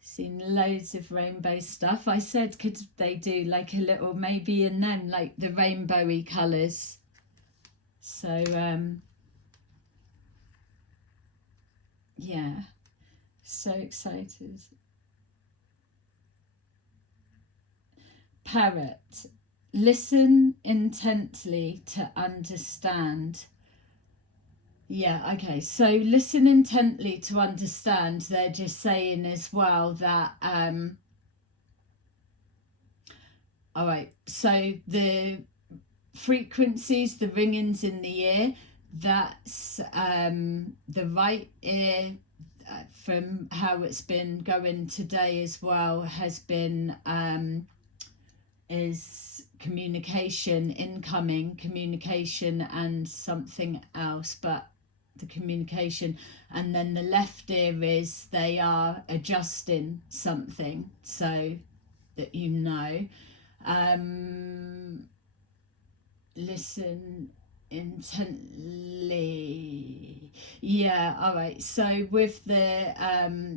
Seen loads of rainbow stuff. I said, could they do like a little, maybe in them, like the rainbowy colours. So, yeah. So excited. Parrot, listen intently to understand. Yeah, okay, so listen intently to understand. They're just saying as well that, all right, so the frequencies, the ringings in the ear, that's the right ear, from how it's been going today as well, has been is communication, incoming communication, and something else, but the communication. And then the left ear is they are adjusting something, so that you know. Listen intently. Yeah, all right, so with the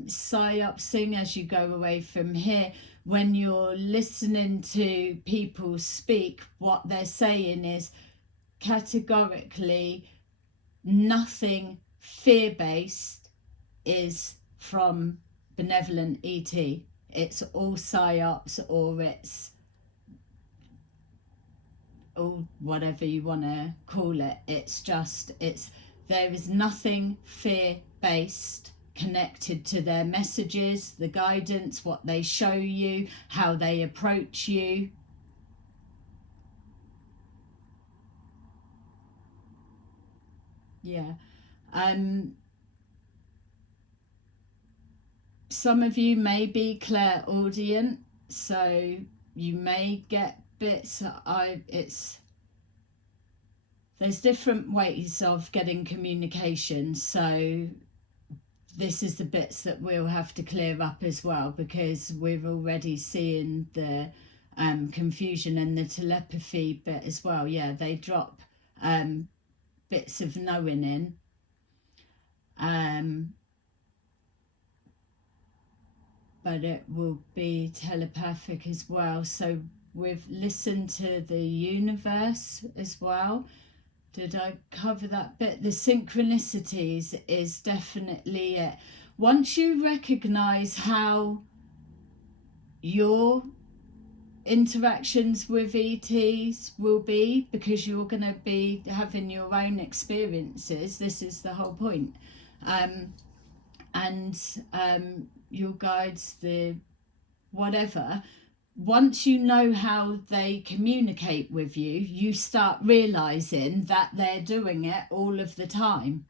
psyopsing, as you go away from here, when you're listening to people speak, what they're saying is categorically nothing fear-based is from benevolent ET. It's all psyops, or it's or whatever you want to call it. It's just, there is nothing fear-based connected to their messages, the guidance, what they show you, how they approach you. Yeah. Some of you may be clairaudient, so you may get bits. There's different ways of getting communication, so this is the bits that we'll have to clear up as well, because we're already seeing the confusion and the telepathy bit as well. Yeah, they drop bits of knowing in. But it will be telepathic as well. So we've listened to the universe as well. Did I cover that bit? The synchronicities is definitely it. Once you recognize how your interactions with ETs will be, because you're going to be having your own experiences, this is the whole point. and your guides, the whatever, once you know how they communicate with you, you start realizing that they're doing it all of the time.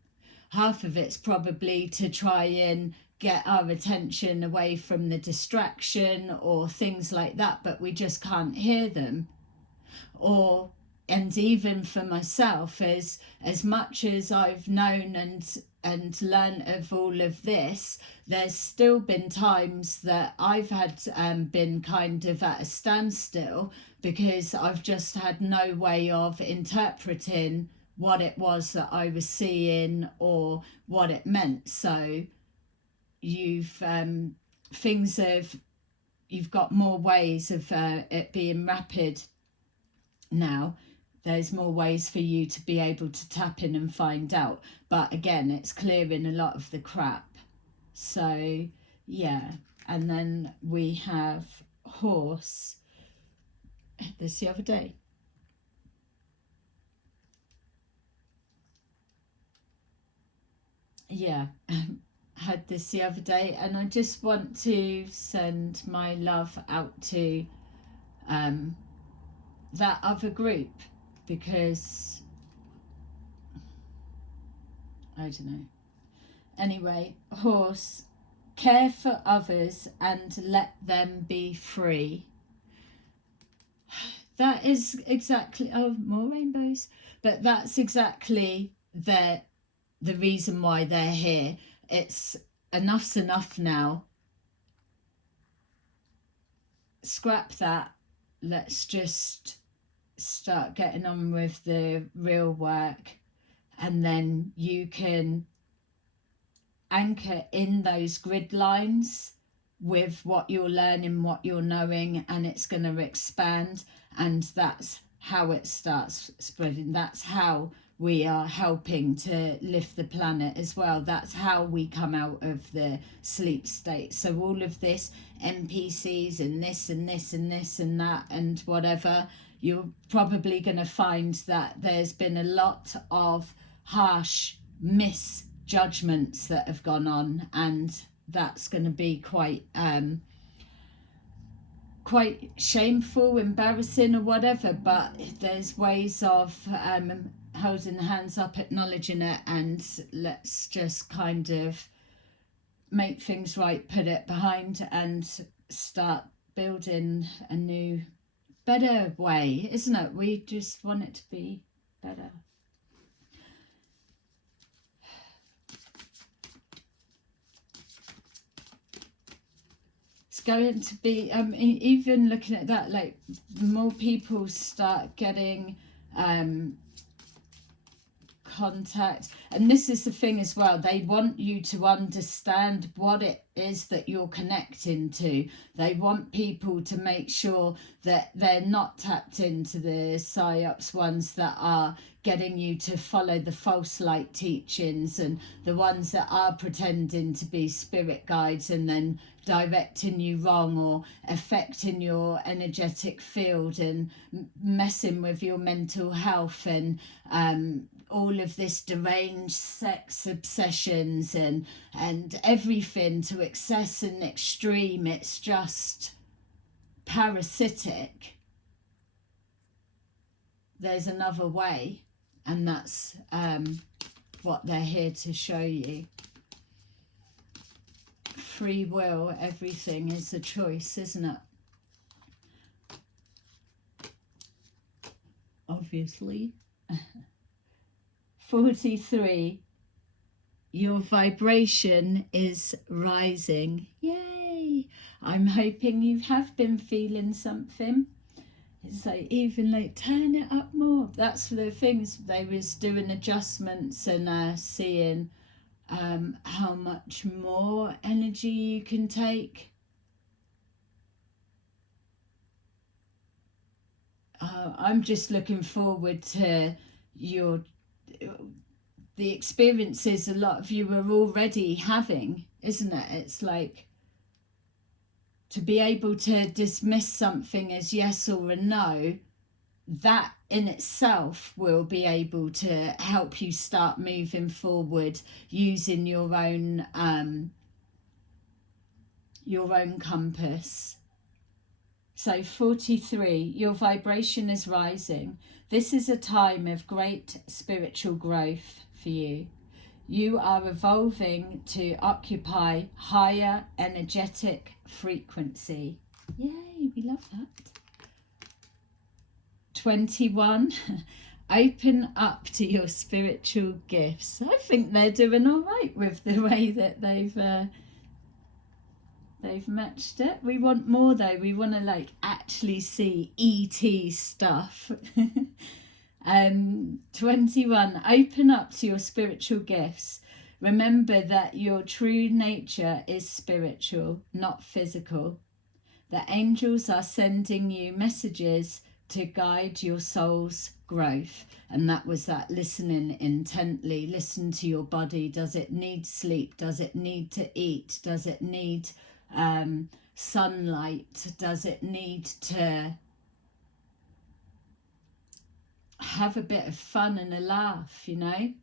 Half of it's probably to try and get our attention away from the distraction or things like that, but we just can't hear them. Or, and even for myself, as much as I've known and learned of all of this, there's still been times that I've had been kind of at a standstill because I've just had no way of interpreting what it was that I was seeing or what it meant. So you've things of you've got more ways of it being rapid now. There's more ways for you to be able to tap in and find out, but again, it's clearing a lot of the crap. So yeah, and then we have horse. This the other day. Yeah, had this the other day, and I just want to send my love out to that other group, because I don't know. Anyway, horse, care for others and let them be free. That is exactly, oh, more rainbows, but that's exactly the reason why they're here. It's enough's enough now. Scrap that. Let's just start getting on with the real work, and then you can anchor in those grid lines with what you're learning, what you're knowing, and it's going to expand, and that's how it starts spreading. That's how we are helping to lift the planet as well. That's how we come out of the sleep state. So all of this NPCs and this and this and this and that and whatever, you're probably going to find that there's been a lot of harsh misjudgments that have gone on, and that's going to be quite shameful, embarrassing or whatever, but there's ways of holding the hands up, acknowledging it, and let's just kind of make things right, put it behind, and start building a new, better way, isn't it? We just want it to be better. It's going to be, even looking at that, like, more people start getting contact, and this is the thing as well, they want you to understand what it is that you're connecting to. They want people to make sure that they're not tapped into the psyops ones that are getting you to follow the false light teachings, and the ones that are pretending to be spirit guides and then directing you wrong or affecting your energetic field and messing with your mental health, and all of this deranged sex obsessions and everything to excess and extreme. It's just parasitic. There's another way, and that's what they're here to show you. Free will, everything is a choice, isn't it? Obviously. 43, your vibration is rising. Yay! I'm hoping you have been feeling something. It's like, even like, turn it up more. That's the things. They was doing adjustments and seeing how much more energy you can take. I'm just looking forward to the experiences a lot of you are already having, isn't it? It's like, to be able to dismiss something as yes or a no, that in itself will be able to help you start moving forward using your own compass. So 43, your vibration is rising. This is a time of great spiritual growth for you. You are evolving to occupy higher energetic frequency. Yay, we love that. 21, open up to your spiritual gifts. I think they're doing all right with the way that they've matched it. We want more though. We want to like actually see ET stuff. 21, open up to your spiritual gifts. Remember that your true nature is spiritual, not physical. The angels are sending you messages to guide your soul's growth. And that was that listening intently. Listen to your body. Does it need sleep? Does it need to eat? Does it need sunlight? Does it need to have a bit of fun and a laugh, you know?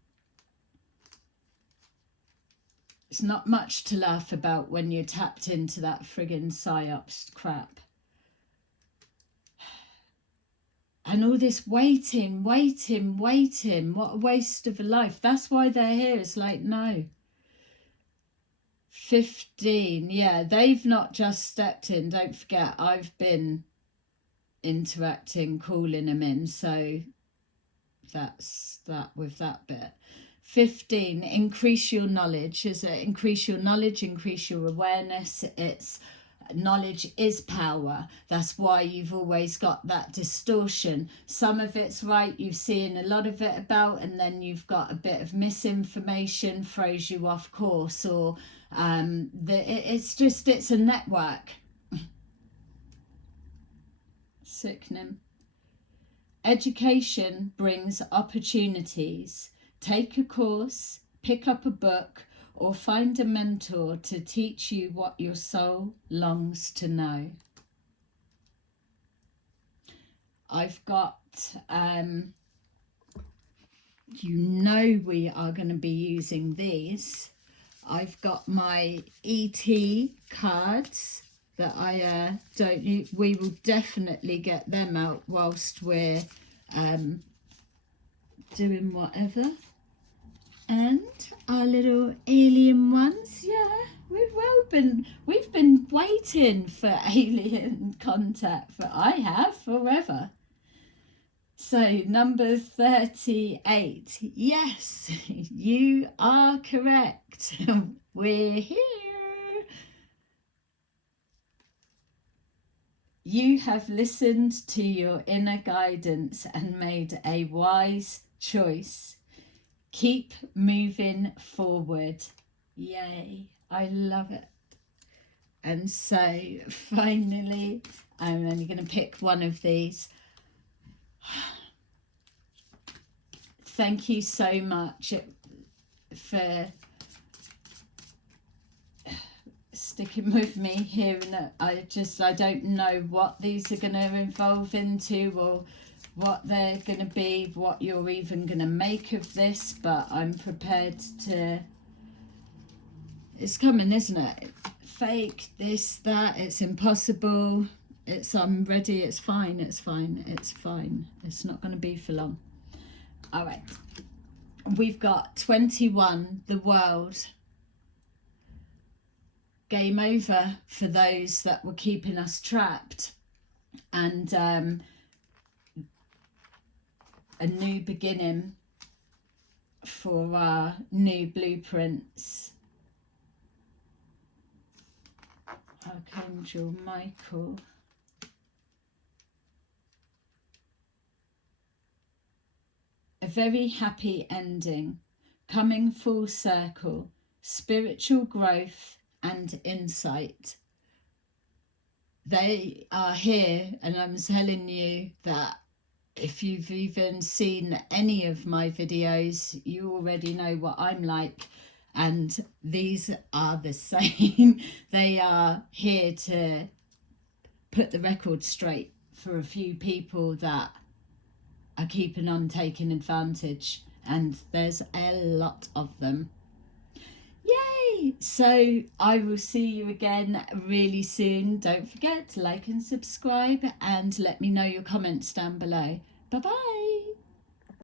It's not much to laugh about when you're tapped into that friggin' psyops crap. And all this waiting. What a waste of a life. That's why they're here. It's like, no. 15, yeah, they've not just stepped in. Don't forget, I've been interacting, calling them in. So that's that with that bit. 15, increase your knowledge. Is it increase your knowledge, increase your awareness? It's knowledge is power. That's why you've always got that distortion. Some of it's right, you've seen a lot of it about, and then you've got a bit of misinformation, throws you off course, or it's a network. Sickening. Education brings opportunities. Take a course, pick up a book, or find a mentor to teach you what your soul longs to know. I've got, you know we are going to be using these. I've got my ET cards that I don't use. We will definitely get them out whilst we're doing whatever. And our little alien ones, yeah, we've been waiting for alien contact, I have forever. So number 38, yes, you are correct. We're here. You have listened to your inner guidance and made a wise choice. Keep moving forward. Yay, I love it. And so finally, I'm only going to pick one of these. Thank you so much for sticking with me here. And I don't know what these are going to evolve into, or what they're going to be, what you're even going to make of this, but I'm prepared to... It's coming, isn't it? Fake, this, that, it's impossible, I'm ready, it's fine. It's not going to be for long. All right. We've got 21, the world. Game over for those that were keeping us trapped. And a new beginning for our new blueprints. Archangel Michael. A very happy ending, coming full circle, spiritual growth and insight. They are here, and I'm telling you that if you've even seen any of my videos, you already know what I'm like, and these are the same. They are here to put the record straight for a few people that are keeping on taking advantage, and there's a lot of them. Yay! So I will see you again really soon. Don't forget to like and subscribe, and let me know your comments down below. Bye bye.